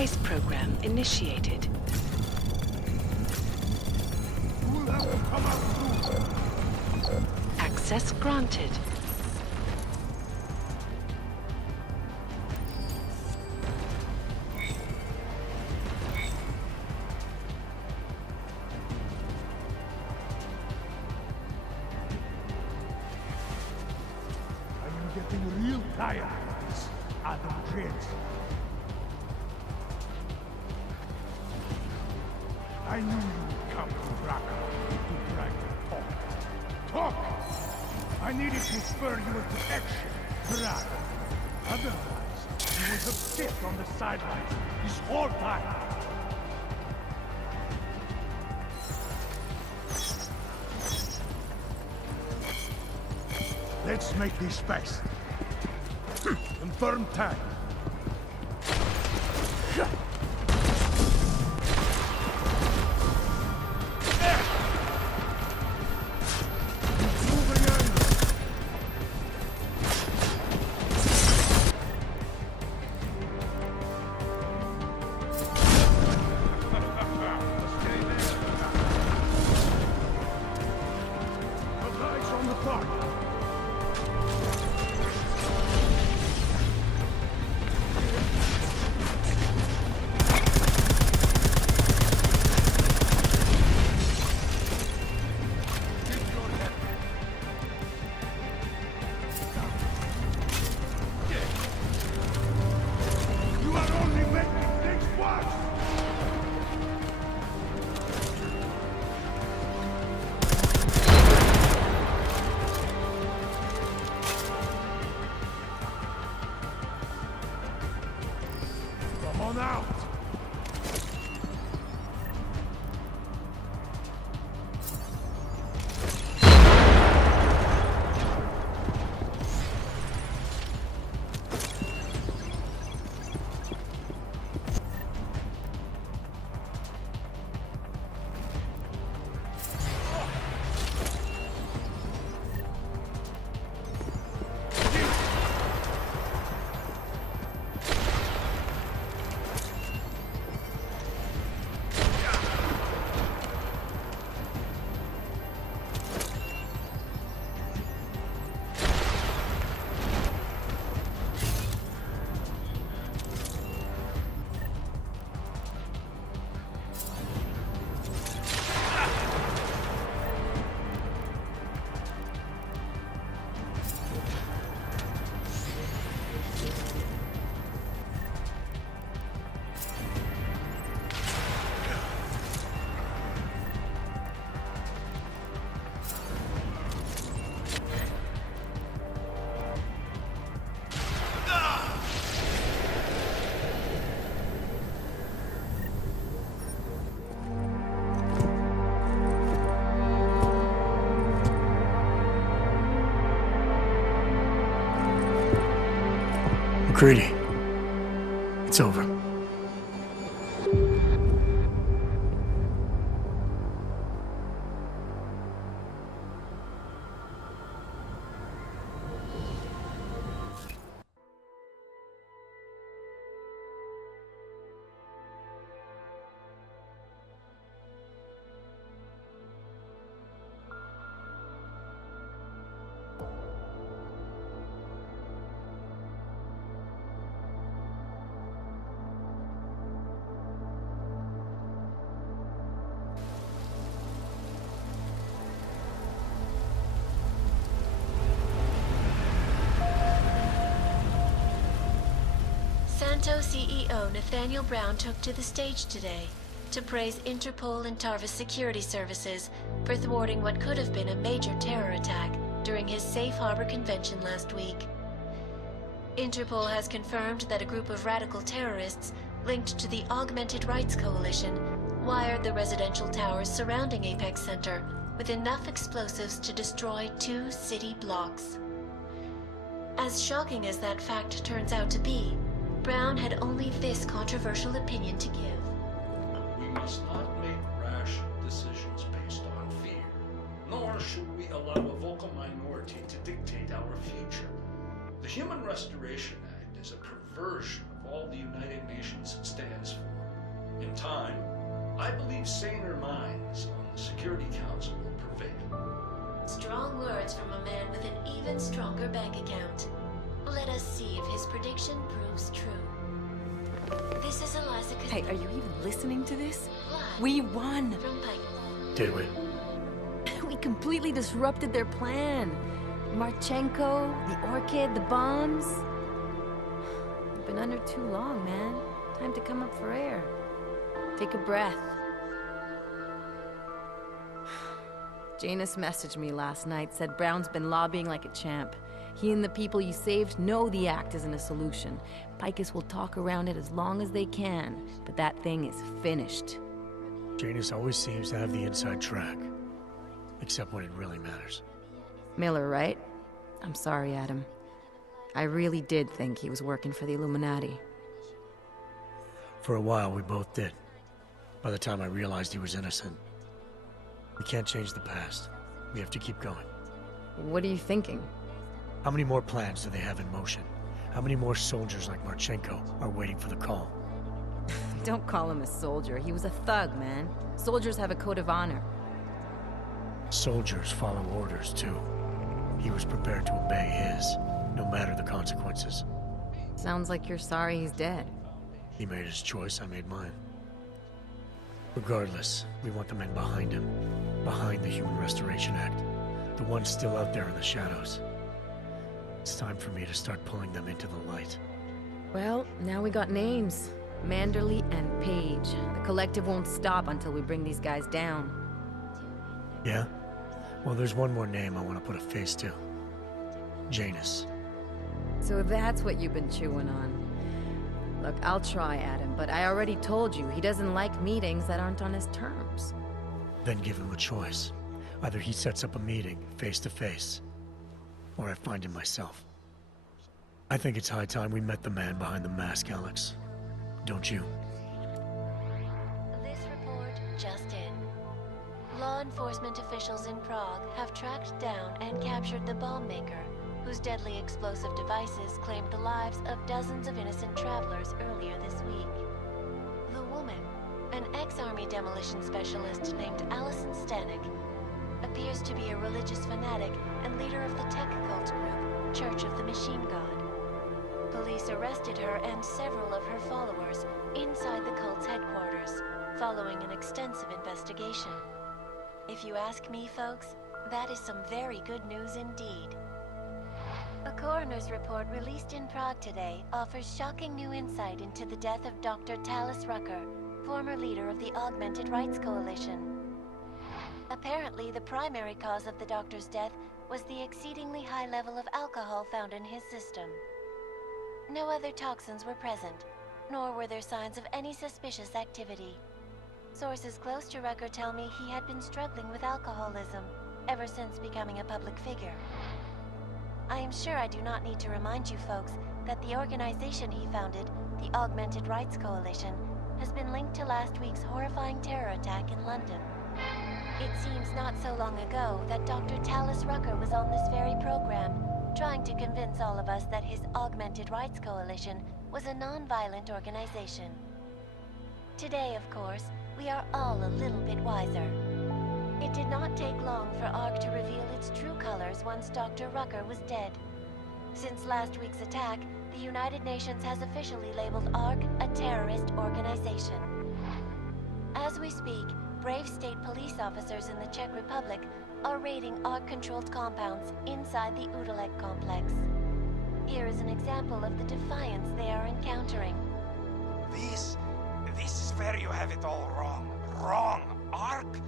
trace program initiated. We'll have to come out through. Access granted. I'm getting real tired of this Adam James. I knew you would come to Raqqa to try to talk. Talk! I needed to spur you into action, Raqqa. Otherwise, you would have sit on the sidelines this whole time. Let's make this fast. Confirm time. Come on out! McCready, it's over. Santo CEO Nathaniel Brown took to the stage today to praise Interpol and Tarvis security services for thwarting what could have been a major terror attack during his Safe Harbor convention last week. Interpol has confirmed that a group of radical terrorists linked to the Augmented Rights Coalition wired the residential towers surrounding Apex Center with enough explosives to destroy 2 city blocks. As shocking as that fact turns out to be, Brown had only this controversial opinion to give. We must not make rash decisions based on fear, nor should we allow a vocal minority to dictate our future. The Human Restoration Act is a perversion of all the United Nations stands believe saner minds on the Security Council will prevail. Strong words from a man with an even stronger bank account. Let us see if his prediction proves true. This is Eliza Hey, are you even listening to this? Live We won! from Pike. Did we? We completely disrupted their plan. Marchenko, the Orchid, the bombs. You've been under too long, man. Time to come up for air. Take a breath. Janus messaged me last night, said Brown's been lobbying like a champ. He and the people you saved know the act isn't a solution. Picus will talk around it as long as they can, but that thing is finished. Janus always seems to have the inside track. Except when it really matters. Miller, right? I'm sorry, Adam. I really did think he was working for the Illuminati. For a while, we both did. By the time I realized he was innocent. We can't change the past. We have to keep going. What are you thinking? How many more plans do they have in motion? How many more soldiers like Marchenko are waiting for the call? Don't call him a soldier. He was a thug, man. Soldiers have a code of honor. Soldiers follow orders, too. He was prepared to obey his, no matter the consequences. Sounds like you're sorry he's dead. He made his choice, I made mine. Regardless, we want the men behind him. Behind the Human Restoration Act. The ones still out there in the shadows. It's time for me to start pulling them into the light. Well, now we got names. Manderley and Page. The collective won't stop until we bring these guys down. Yeah? Well, there's one more name I want to put a face to. Janus. So that's what you've been chewing on. Look, I'll try, Adam, but I already told you he doesn't like meetings that aren't on his terms. Then give him a choice. Either he sets up a meeting, face to face, or I find him myself. I think it's high time we met the man behind the mask, Alex. Don't you? This report just in. Law enforcement officials in Prague have tracked down and captured the bomb maker, whose deadly explosive devices claimed the lives of dozens of innocent travelers earlier this week. The woman, an ex-army demolition specialist named Allison Stanek, appears to be a religious fanatic and leader of the tech cult group, Church of the Machine God. Police arrested her and several of her followers inside the cult's headquarters, following an extensive investigation. If you ask me, folks, that is some very good news indeed. A coroner's report released in Prague today offers shocking new insight into the death of Dr. Talis Rucker, former leader of the Augmented Rights Coalition. Apparently, the primary cause of the doctor's death was the exceedingly high level of alcohol found in his system. No other toxins were present, nor were there signs of any suspicious activity. Sources close to Rucker tell me he had been struggling with alcoholism ever since becoming a public figure. I am sure I do not need to remind you folks that the organization he founded, the Augmented Rights Coalition, has been linked to last week's horrifying terror attack in London. It seems not so long ago that Dr. Talis Rucker was on this very program, trying to convince all of us that his Augmented Rights Coalition was a non-violent organization. Today, of course, we are all a little bit wiser. It did not take long for ARC to reveal its true colors once Dr. Rucker was dead. Since last week's attack, the United Nations has officially labeled ARC a terrorist organization. As we speak, brave state police officers in the Czech Republic are raiding ARC-controlled compounds inside the Udalek complex. Here is an example of the defiance they are encountering. This is where you have it all wrong. Wrong. ARC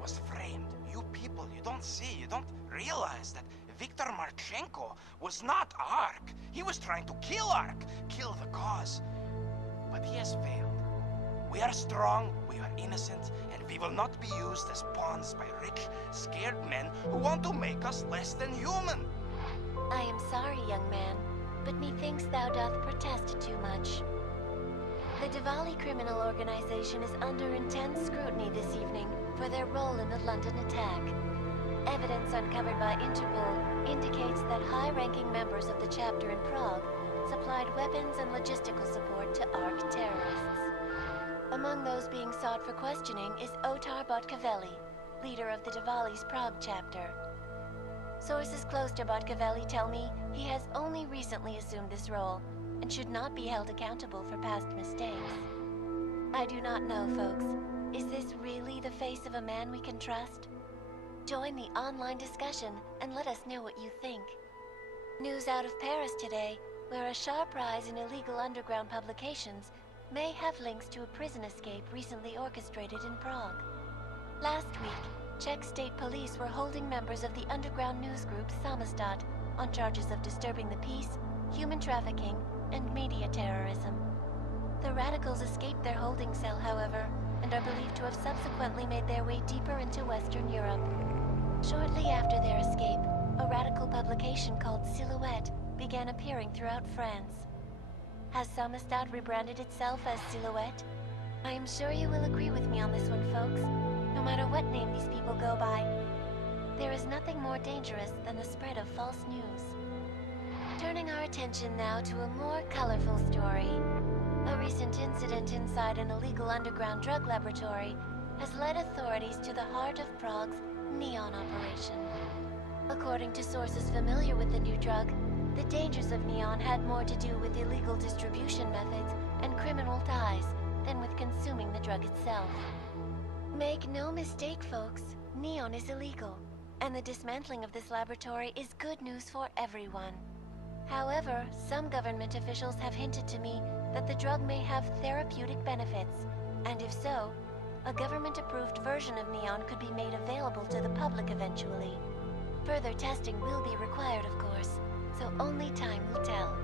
was framed. You people, you don't see, you don't realize that Viktor Marchenko was not ARC. He was trying to kill ARC, kill the cause. But he has failed. We are strong, we are innocent, and we will not be used as pawns by rich, scared men who want to make us less than human. I am sorry, young man, but methinks thou doth protest too much. The Diwali criminal organization is under intense scrutiny this evening for their role in the London attack. Evidence uncovered by Interpol indicates that high-ranking members of the chapter in Prague supplied weapons and logistical support to ARC terrorists. Among Among those being sought for questioning is Otar Botkavelli, leader of the Diwali's Prague chapter. Sources close to Botkavelli tell me he has only recently assumed this role and should not be held accountable for past mistakes. I do not know, folks. Is this really the face of a man we can trust? Join the online discussion and let us know what you think. News out of Paris today, where a sharp rise in illegal underground publications may have links to a prison escape recently orchestrated in Prague. Last week, Czech state police were holding members of the underground news group Samizdat on charges of disturbing the peace, human trafficking, and media terrorism. The radicals escaped their holding cell, however, and are believed to have subsequently made their way deeper into Western Europe. Shortly after their escape, a radical publication called Silhouette began appearing throughout France. Has Samizdat rebranded itself as Silhouette? I am sure you will agree with me on this one, folks. No matter what name these people go by, there is nothing more dangerous than the spread of false news. Turning our attention now to a more colorful story. A recent incident inside an illegal underground drug laboratory has led authorities to the heart of Prague's Neon operation. According to sources familiar with the new drug, the dangers of Neon had more to do with illegal distribution methods and criminal ties than with consuming the drug itself. Make no mistake, folks, Neon is illegal, and the dismantling of this laboratory is good news for everyone. However, some government officials have hinted to me that the drug may have therapeutic benefits, and if so, a government-approved version of Neon could be made available to the public eventually. Further testing will be required, of course, so only time will tell.